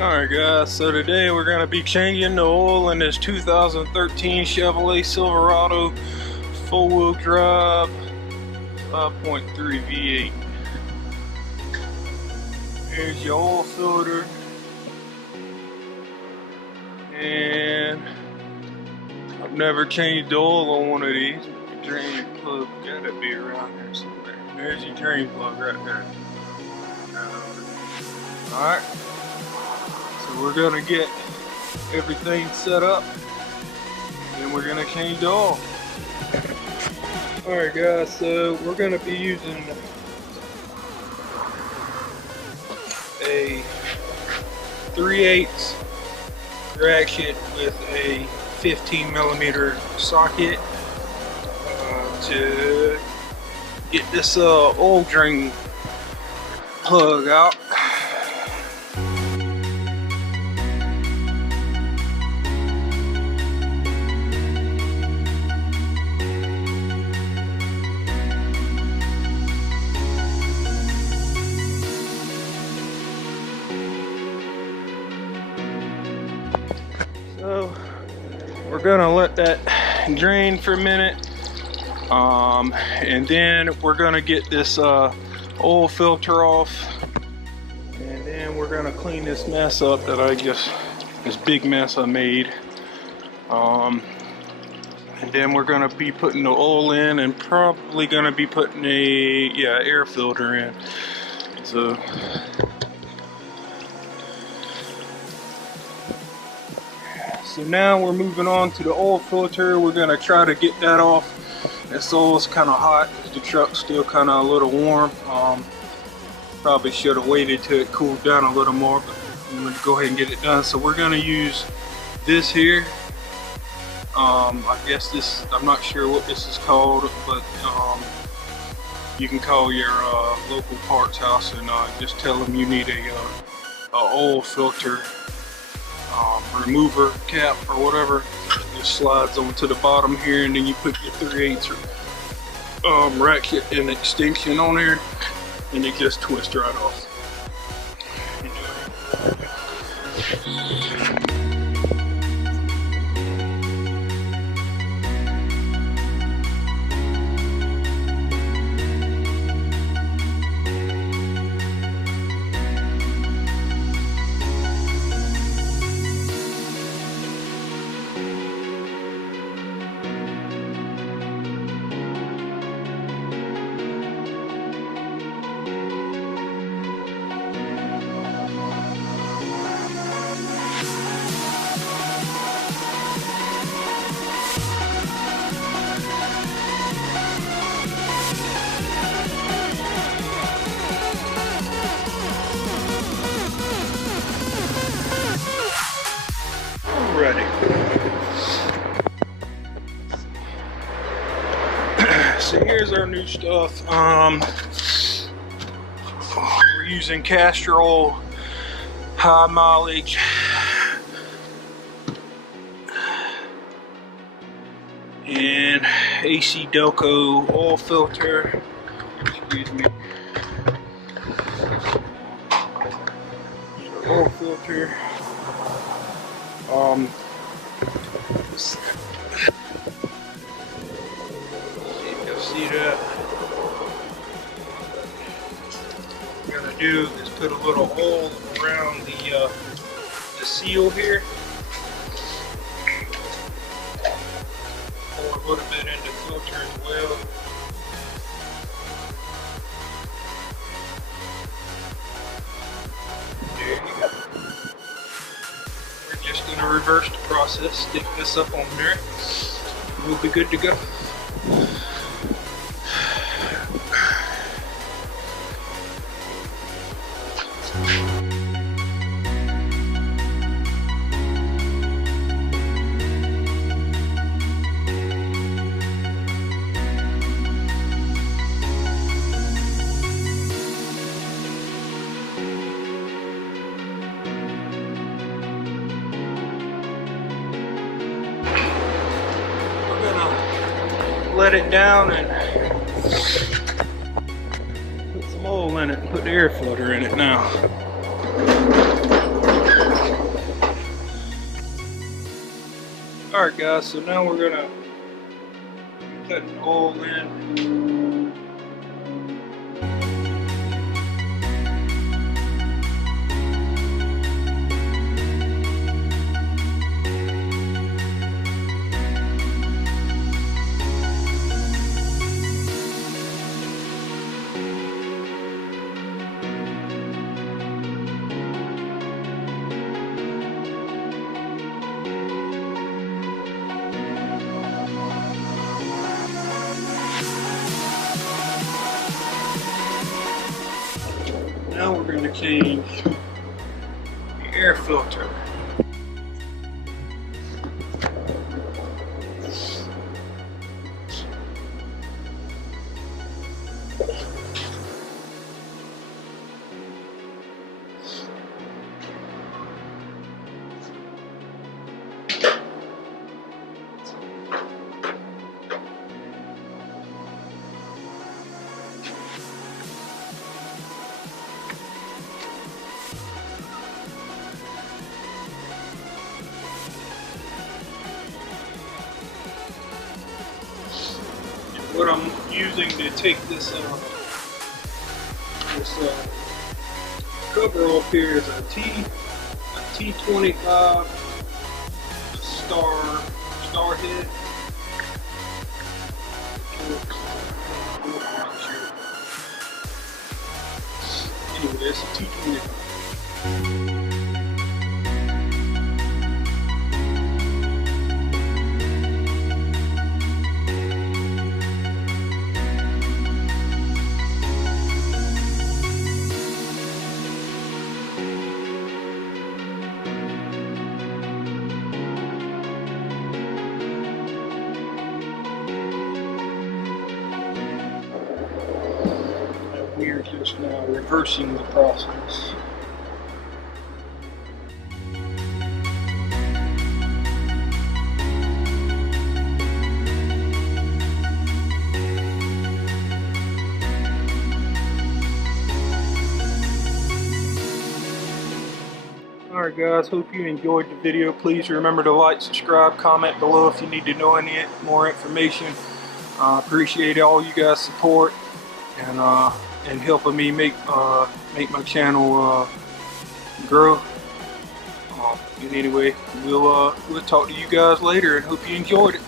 Alright guys, so today we're going to be changing the oil in this 2013 Chevrolet Silverado 4-wheel drive 5.3 V8. Here's your oil filter, and I've never changed the oil on one of these. Your drain plug gotta be around here somewhere. There's your drain plug right there. Alright. So we're gonna get everything set up and we're gonna change the oil. Alright guys, so we're gonna be using a 3/8 ratchet with a 15mm socket to get this oil drain plug out. So we're gonna let that drain for a minute, and then we're gonna get this oil filter off, and then we're gonna clean this mess up that this big mess I made, and then we're gonna be putting the oil in, and probably gonna be putting a air filter in. So now we're moving on to the oil filter. We're gonna try to get that off. This oil is kind of hot. The truck's still kind of a little warm. Probably should have waited till it cooled down a little more, but I'm gonna go ahead and get it done. So we're gonna use this here. I guess this, I'm not sure what this is called, but you can call your local parts house and just tell them you need a oil filter remover cap or whatever. It just slides onto the bottom here, and then you put your 3/8 ratchet and extension on there, and it just twists right off. Ready. So here's our new stuff. We're using castor oil, high mileage, and AC Delco oil filter. Excuse me. Oil filter. See if you'll see that. What we're gonna do is put a little hole around the seal here. Pour a little bit in the filter as well. There you go. Just going to reverse the process, stick this up on there, and we'll be good to go. Let it down and put some oil in it and put the air filter in it now. Alright guys, so now we're gonna cut the oil in. Now we're going to change the air filter. What I'm using to take this cover off here is a T25 star head. Anyway, that's a T25. We're just now reversing the process. Alright guys, hope you enjoyed the video. Please remember to like, subscribe, comment below if you need to know any more information. Appreciate all you guys' support and helping me make my channel grow. And anyway, we'll talk to you guys later and hope you enjoyed it.